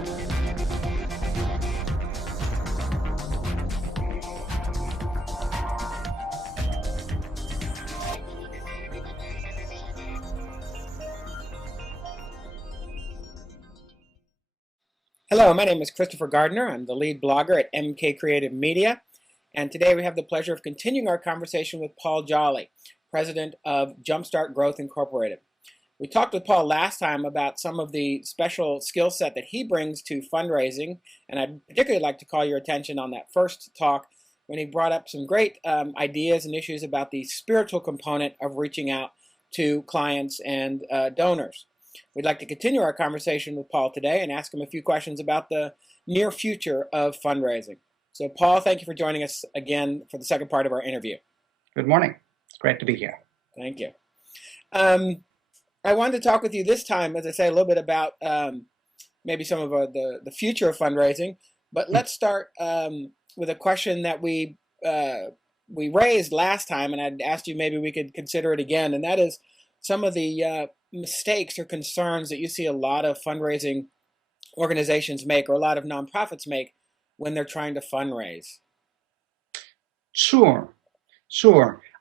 Hello, my name is Christopher Gardner. I'm the lead blogger at MK Creative Media, and today we have the pleasure of continuing our conversation with Paul Jolly, president of Jumpstart Growth Incorporated. We talked with Paul last time about some of the special skill set that he brings to fundraising, and I'd particularly like to call your attention on that first talk when he brought up some great ideas and issues about the spiritual component of reaching out to clients and donors. We'd like to continue our conversation with Paul today and ask him a few questions about the near future of fundraising. So Paul, thank you for joining us again for the second part of our interview. Good morning. It's great to be here. Thank you. I wanted to talk with you this time, as I say, a little bit about maybe some of the future of fundraising, but let's start with a question that we raised last time, and I'd asked you maybe we could consider it again, and that is some of the mistakes or concerns that you see a lot of fundraising organizations make, or a lot of nonprofits make, when they're trying to fundraise. Sure.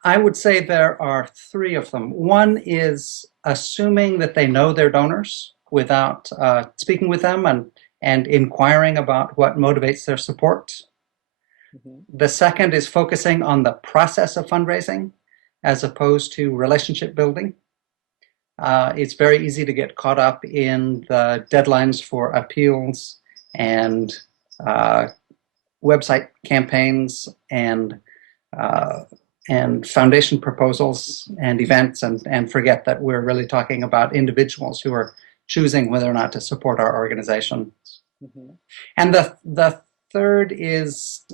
I would say there are three of them. One is assuming that they know their donors without speaking with them and inquiring about what motivates their support. Mm-hmm. The second is focusing on the process of fundraising as opposed to relationship building. It's very easy to get caught up in the deadlines for appeals and website campaigns and foundation proposals and events and forget that we're really talking about individuals who are choosing whether or not to support our organization. Mm-hmm. And the third is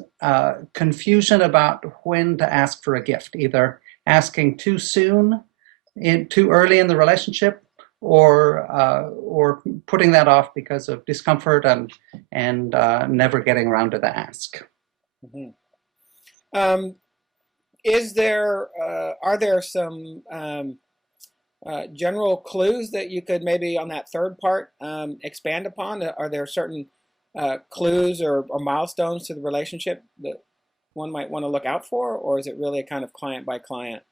confusion about when to ask for a gift, either asking too soon, too early in the relationship, or putting that off because of discomfort and never getting around to the ask. Mm-hmm. Are there some general clues that you could maybe on that third part expand upon? Are there certain clues or milestones to the relationship that one might want to look out for, or is it really a kind of client by client?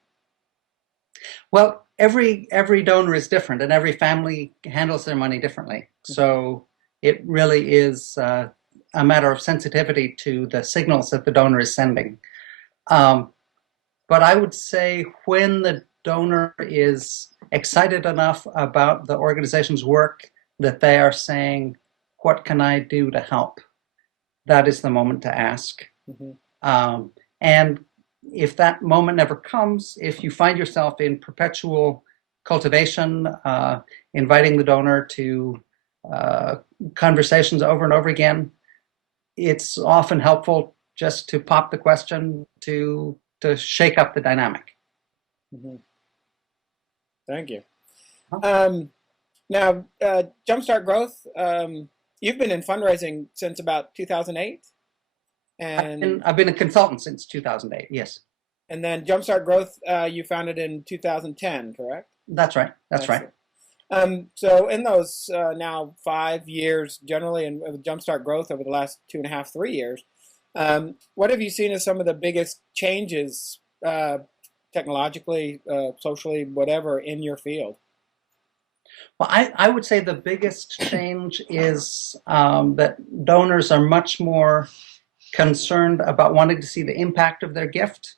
Well, every donor is different, and every family handles their money differently. So it really is a matter of sensitivity to the signals that the donor is sending. But I would say when the donor is excited enough about the organization's work that they are saying, "What can I do to help?" That is the moment to ask. Mm-hmm. And if that moment never comes, if you find yourself in perpetual cultivation, inviting the donor to conversations over and over again, it's often helpful just to pop the question to shake up the dynamic. Mm-hmm. Thank you. Now, Jumpstart Growth, you've been in fundraising since about 2008? And I've been a consultant since 2008, yes. And then Jumpstart Growth, you founded in 2010, correct? That's right. That's right. So in those now 5 years, generally, and with Jumpstart Growth over the last 2.5, 3 years, what have you seen as some of the biggest changes, technologically, socially, whatever, in your field? Well, I would say the biggest change is that donors are much more concerned about wanting to see the impact of their gift.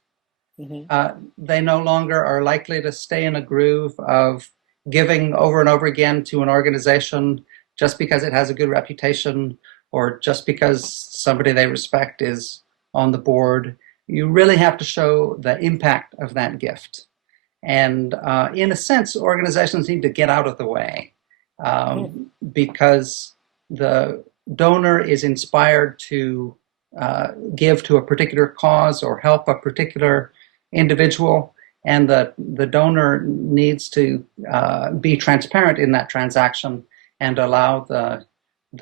Mm-hmm. They no longer are likely to stay in a groove of giving over and over again to an organization just because it has a good reputation or just because somebody they respect is on the board. You really have to show the impact of that gift. And in a sense, organizations need to get out of the way because the donor is inspired to give to a particular cause or help a particular individual, and the donor needs to be transparent in that transaction and allow the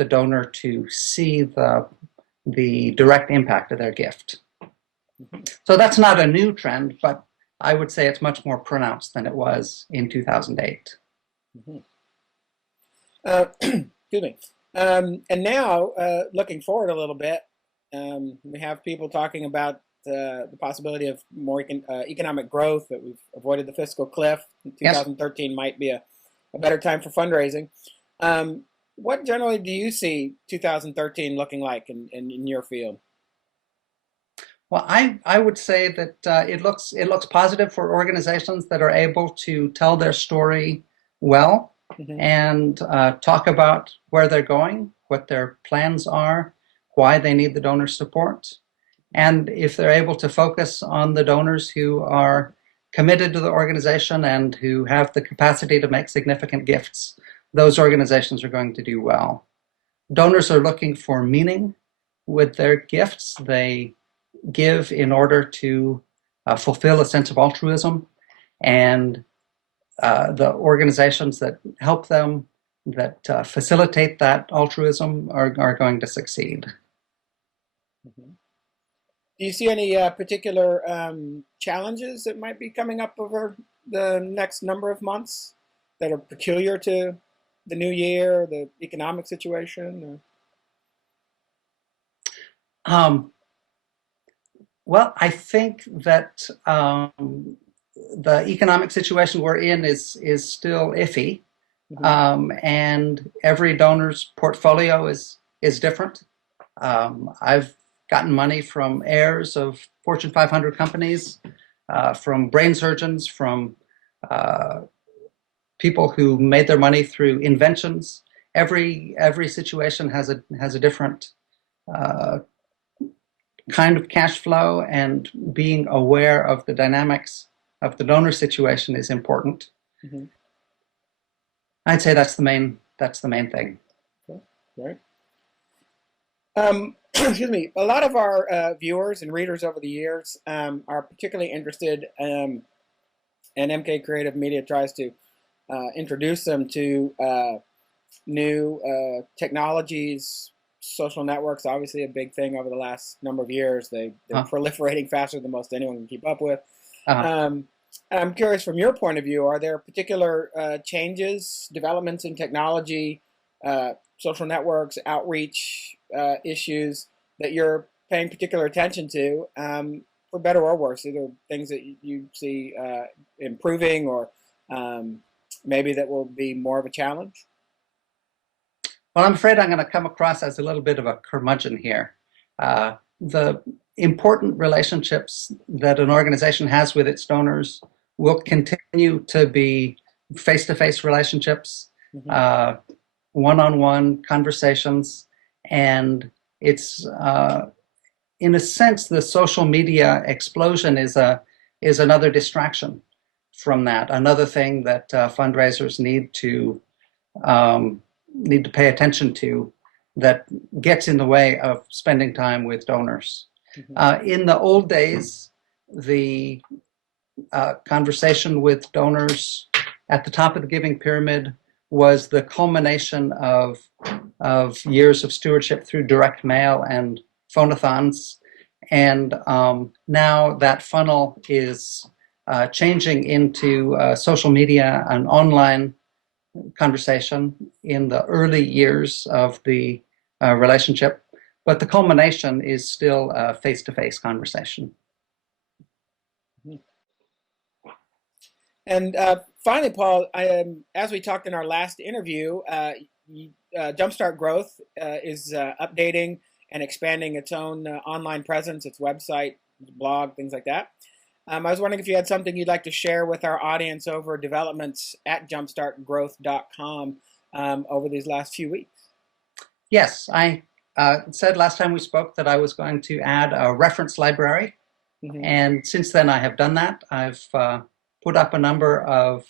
donor to see the direct impact of their gift. So that's not a new trend, but I would say it's much more pronounced than it was in 2008. Mm-hmm. Excuse me. And now, looking forward a little bit, we have people talking about the possibility of more economic growth, that we've avoided the fiscal cliff. 2013 yes. might be a better time for fundraising. What generally do you see 2013 looking like in your field? Well, I would say that it looks positive for organizations that are able to tell their story well mm-hmm. and talk about where they're going, what their plans are, why they need the donor support. And if they're able to focus on the donors who are committed to the organization and who have the capacity to make significant gifts, those organizations are going to do well. Donors are looking for meaning with their gifts. They give in order to fulfill a sense of altruism, and the organizations that help them, that facilitate that altruism are going to succeed. Mm-hmm. Do you see any particular challenges that might be coming up over the next number of months that are peculiar to the new year, the economic situation? Well, I think that the economic situation we're in is still iffy, mm-hmm. And every donor's portfolio is different. I've gotten money from heirs of Fortune 500 companies, from brain surgeons, from people who made their money through inventions. Every situation has a different kind of cash flow, and being aware of the dynamics of the donor situation is important. Mm-hmm. I'd say that's the main thing. Okay. Right. Excuse me. A lot of our viewers and readers over the years are particularly interested, and MK Creative Media tries to introduce them to new technologies. Social networks, obviously a big thing over the last number of years. They're proliferating faster than most anyone can keep up with. I'm curious, from your point of view, are there particular changes, developments in technology, social networks, outreach issues that you're paying particular attention to, for better or worse, either things that you see improving or maybe that will be more of a challenge? Well, I'm afraid I'm going to come across as a little bit of a curmudgeon here. The important relationships that an organization has with its donors will continue to be face-to-face relationships, mm-hmm. One-on-one conversations, and it's in a sense the social media explosion is another distraction from that. Another thing that fundraisers need to pay attention to, that gets in the way of spending time with donors. Mm-hmm. In the old days, the conversation with donors at the top of the giving pyramid was the culmination of years of stewardship through direct mail and phone-a-thons. And now that funnel is changing into social media and online conversation in the early years of the relationship, but the culmination is still a face-to-face conversation. And finally, Paul, as we talked in our last interview, Jumpstart Growth is updating and expanding its own online presence, its website, its blog, things like that. I was wondering if you had something you'd like to share with our audience over developments at jumpstartgrowth.com over these last few weeks. Yes, I said last time we spoke that I was going to add a reference library. Mm-hmm. And since then I have done that. I've put up a number of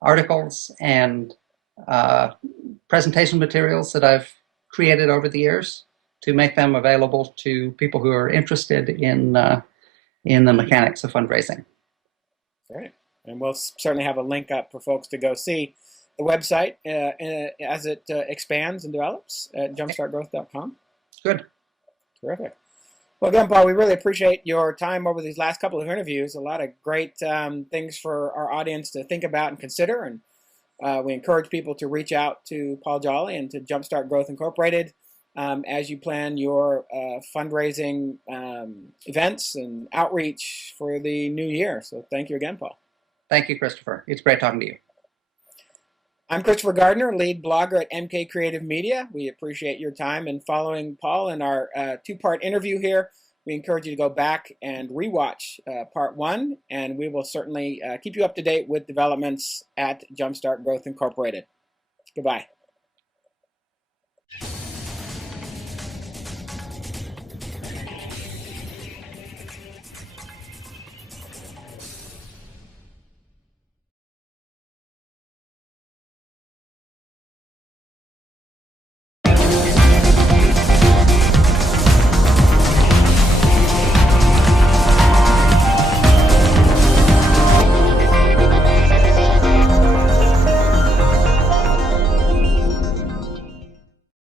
articles and presentation materials that I've created over the years to make them available to people who are interested in the mechanics of fundraising. All right. And we'll certainly have a link up for folks to go see the website as it expands and develops at jumpstartgrowth.com. Good. Terrific. Well, again, Paul, we really appreciate your time over these last couple of interviews. A lot of great things for our audience to think about and consider. And We encourage people to reach out to Paul Jolly and to Jumpstart Growth Incorporated as you plan your fundraising events and outreach for the new year. So thank you again, Paul. Thank you, Christopher. It's great talking to you. I'm Christopher Gardner, lead blogger at MK Creative Media. We appreciate your time in following Paul in our two-part interview here. We encourage you to go back and rewatch part one, and we will certainly keep you up to date with developments at Jumpstart Growth Incorporated. Goodbye.